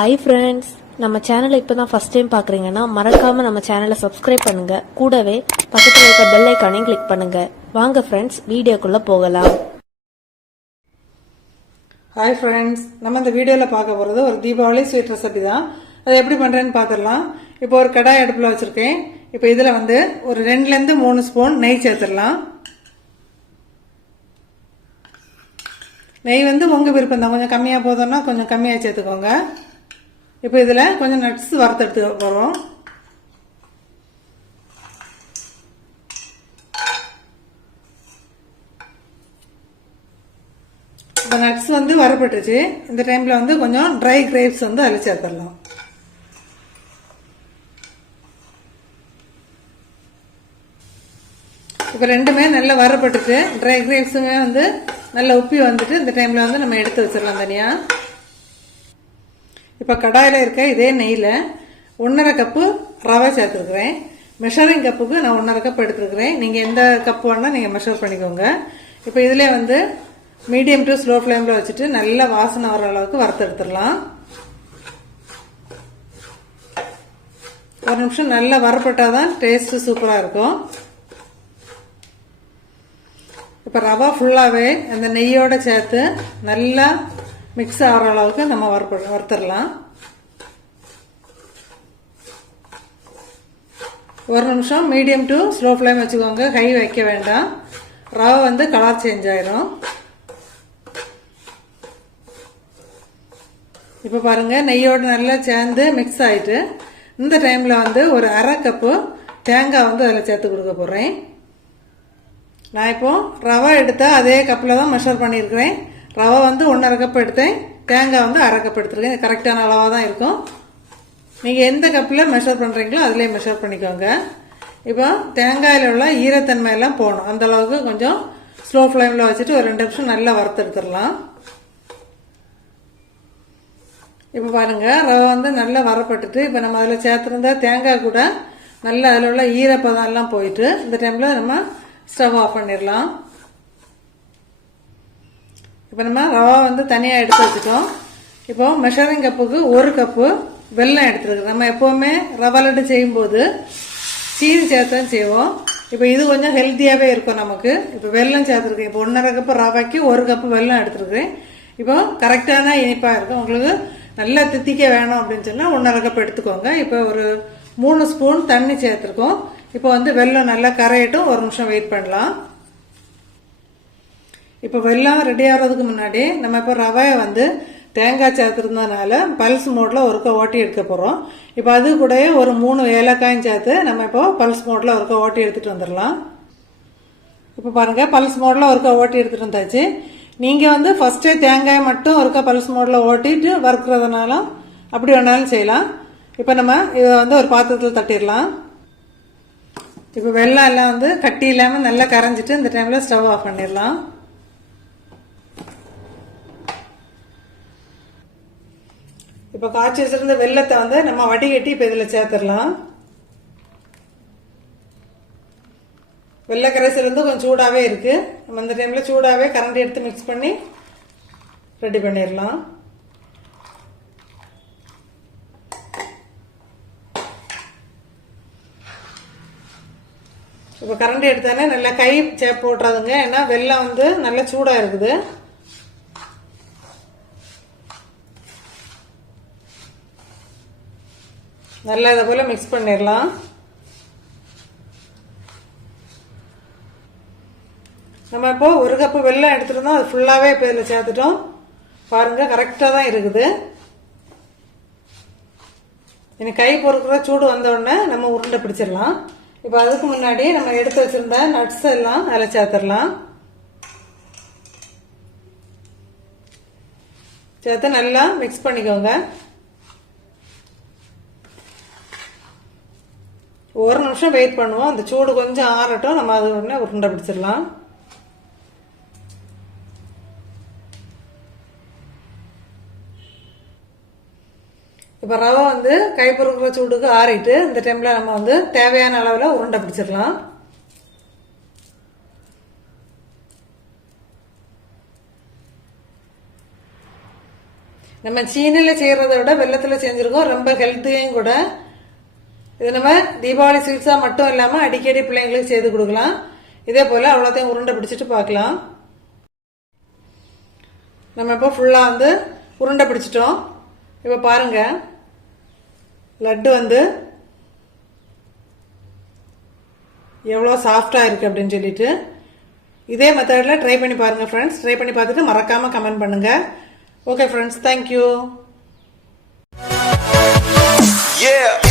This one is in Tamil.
ஹாய் ஃப்ரெண்ட்ஸ், நம்ம சேனலை இப்போ தான் ஃபஸ்ட் டைம் பார்க்குறீங்கன்னா மறக்காமல் நம்ம சேனலை சப்ஸ்கிரைப் பண்ணுங்கள். கூடவே பக்கத்தில் இருக்க பெல் ஐக்கானையும் கிளிக் பண்ணுங்கள். வாங்க ஃப்ரெண்ட்ஸ், வீடியோக்குள்ளே போகலாம். ஹாய் ஃப்ரெண்ட்ஸ், நம்ம இந்த வீடியோவில் பார்க்க போகிறது ஒரு தீபாவளி ஸ்வீட் ரெசிபி தான். அதை எப்படி பண்ணுறேன்னு பார்த்துடலாம். இப்போ ஒரு கடாய் அடுப்பில் வச்சுருக்கேன். இப்போ இதில் ஒரு 2லேருந்து 3 ஸ்பூன் நெய் சேர்த்துடலாம். நெய் உங்கள் விருப்பம் தான். கொஞ்சம் கம்மியாக போதும்னா கொஞ்சம் கம்மியாக சேர்த்துக்கோங்க. இப்போ இதில் கொஞ்சம் நட்ஸ் வறுத்தெடுத்து வரும். இப்போ நட்ஸ் வரப்பட்டுச்சு. இந்த டைமில் கொஞ்சம் ட்ரை கிரேப்ஸ் அதில் சேர்த்துடலாம். இப்போ ரெண்டுமே நல்லா வரப்பட்டுச்சு. ட்ரை கிரேப்ஸுங்க நல்லா உப்பி வந்துட்டு இந்த டைமில் நம்ம எடுத்து வச்சிடலாம் தனியாக. இப்போ கடாயில் இருக்க இதே நெய்யில் 1.5 கப்பு ரவை சேர்த்துருக்குறேன். மெஷரிங் கப்புக்கு நான் 1.5 கப் எடுத்துருக்குறேன். நீங்கள் எந்த கப்பு வேணால் நீங்கள் மெஷர் பண்ணிக்கோங்க. இப்போ இதிலே மீடியம் டு ஸ்லோ ஃப்ளேமில் வச்சுட்டு நல்லா வாசனை வர அளவுக்கு வறுத்து எடுத்துடலாம். ஒரு நிமிஷம் நல்லா வரப்பட்டால் தான் டேஸ்ட்டு சூப்பராக இருக்கும். இப்போ ரவா ஃபுல்லாகவே அந்த நெய்யோடு சேர்த்து நல்லா மிக்ஸ் ஆகிற அளவுக்கு நம்ம வறுத்துடலாம். ஒரு நிமிஷம் மீடியம் டு ஸ்லோ ஃப்ளேம் வச்சுக்கோங்க, ஹை வைக்க வேண்டாம். ரவை கலர் சேஞ்ச் ஆயிரும். இப்போ பாருங்கள், நெய்யோடு நல்லா சேர்ந்து மிக்ஸ் ஆகிட்டு இந்த டைமில் ஒரு 1/2 கப்பு தேங்காய் அதில் சேர்த்து கொடுக்க போகிறேன். நான் இப்போ ரவை எடுத்தால் அதே கப்பில் தான் மெஷர் பண்ணியிருக்கிறேன். ரவை 1.5 கப் எடுத்தேன், தேங்காய் 1/2 கப் எடுத்துருக்கேன். இது கரெக்டான அளவாக தான் இருக்கும். நீங்கள் எந்த கப்பில் மெஷர் பண்ணுறீங்களோ அதிலே மெஷர் பண்ணிக்கோங்க. இப்போ தேங்காயில் உள்ள ஈரத்தன்மையெல்லாம் போகணும். அந்த அளவுக்கு கொஞ்சம் ஸ்லோ ஃப்ளேமில் வச்சுட்டு ஒரு 2 நிமிஷம் நல்லா வறுத்து எடுத்துடலாம். இப்போ பாருங்கள், ரவை நல்லா வரப்பட்டுட்டு இப்போ நம்ம அதில் சேர்த்துருந்தா தேங்காய் கூட நல்லா அதில் உள்ள ஈரப்பதம் எல்லாம் போயிட்டு இந்த டைமில் நம்ம ஸ்டவ் ஆஃப் பண்ணிடலாம். இப்போ நம்ம ரவா தனியாக எடுத்து வச்சுட்டோம். இப்போ மெஷரிங் கப்புக்கு 1 கப்பு வெல்லம் எடுத்துருக்குறோம். நம்ம எப்போவுமே ரவா லட்டு செய்யும்போது சீனி சேர்த்தான் செய்வோம். இப்போ இது கொஞ்சம் ஹெல்த்தியாகவே இருக்கும் நமக்கு. இப்போ வெல்லம் சேர்த்துருக்கேன். இப்போ 1.5 கப்பு ரவாய்க்கு 1 கப்பு வெல்லம் எடுத்துருக்கேன். இப்போ கரெக்டான இனிப்பாக இருக்கும். உங்களுக்கு நல்லா தித்திக்க வேணும் அப்படின்னு சொன்னால் 1.5 கப் எடுத்துக்கோங்க. இப்போ ஒரு 3 ஸ்பூன் தண்ணி சேர்த்துருக்கோம். இப்போ வெல்லம் நல்லா கரையட்டும். ஒரு நிமிஷம் வெயிட் பண்ணலாம். இப்போ வெல்லம் ரெடி ஆகிறதுக்கு முன்னாடி நம்ம இப்போ ரவையை தேங்காய் சேர்த்துருந்ததுனால பல்ஸ் மோடில் ஒருக்கா ஓட்டி எடுக்க போகிறோம். இப்போ அது கூட ஒரு 3 ஏலக்காயும் சேர்த்து நம்ம இப்போ பல்ஸ் மோடில் ஒருக்கா ஓட்டி எடுத்துகிட்டு வந்துடலாம். இப்போ பாருங்கள், பல்ஸ் மோடில் ஒருக்கா ஓட்டி எடுத்துகிட்டு வந்தாச்சு. நீங்கள் ஃபஸ்ட்டே தேங்காயை மட்டும் ஒருக்கா பல்ஸ் மோடில் ஓட்டிட்டு வறுக்கிறதுனால அப்படி வேணாலும் செய்யலாம். இப்போ நம்ம இதை ஒரு பாத்திரத்தில் தட்டிடலாம். இப்போ வெல்லம் எல்லாம் கட்டி இல்லாமல் நல்லா கரைஞ்சிட்டு இந்த டைமில் ஸ்டவ் ஆஃப் பண்ணிடலாம். இப்போ காய்ச்சி வச்சிருந்த வெல்லத்தை நம்ம வடிகட்டி இப்போ இதில் சேர்த்துடலாம். வெள்ளை கரைசல் கொஞ்சம் சூடாகவே இருக்கு. நம்ம இந்த டைமில் சூடாகவே கரண்டி எடுத்து மிக்ஸ் பண்ணி ரெடி பண்ணிடலாம். இப்போ கரண்டி எடுத்தானே நல்லா கை சேப் போட்டுறாதுங்க. ஏன்னா வெல்லம் நல்லா சூடாக இருக்குது. நல்லா இதை போல் மிக்ஸ் பண்ணிடலாம். நம்ம இப்போ 1 கப்பு வெல்லம் எடுத்துருந்தோம். அது ஃபுல்லாகவே இப்போ இதில் சேர்த்துட்டோம். பாருங்கள், கரெக்டாக தான் இருக்குது. இனி கை பொறுக்கிற சூடு வந்தோடனே நம்ம உருண்டை பிடிச்சிடலாம். இப்போ அதுக்கு முன்னாடி நம்ம எடுத்து வச்சிருந்த நட்ஸ் எல்லாம் அதில் சேர்த்துடலாம். சேர்த்து நல்லா மிக்ஸ் பண்ணிக்கோங்க. ஒரு நிமிஷம் வெயிட் பண்ணுவோம். அந்த சூடு கொஞ்சம் ஆறட்டும். நம்ம அது உடனே உருண்டை பிடிச்சிடலாம். இப்போ ரவை கை பொறுக்கிற சூடுக்கு ஆறிட்டு இந்த டைமில் நம்ம தேவையான அளவில் உருண்டை பிடிச்சிடலாம். நம்ம சீனில செய்யறதை விட வெள்ளத்துல செஞ்சிருக்கோம். ரொம்ப ஹெல்த்தியும் கூட. இது நம்ம தீபாவளி ஸ்வீட்ஸா மட்டும் இல்லாம அடிக்கடி பிள்ளைங்களுக்கு செய்து கொடுக்கலாம். இதே போல அவ்வளோத்தையும் உருண்டை பிடிச்சிட்டு பார்க்கலாம். நம்ம இப்போ ஃபுல்லா உருண்டை பிடிச்சிட்டோம். இப்போ பாருங்க, லட்டு எவ்வளோ சாஃப்டா இருக்கு அப்படின்னு சொல்லிட்டு. இதே மெத்தட்ல ட்ரை பண்ணி பாருங்க ஃப்ரெண்ட்ஸ். ட்ரை பண்ணி பார்த்துட்டு மறக்காம கமெண்ட் பண்ணுங்க. Okay friends, thank you. Yeah.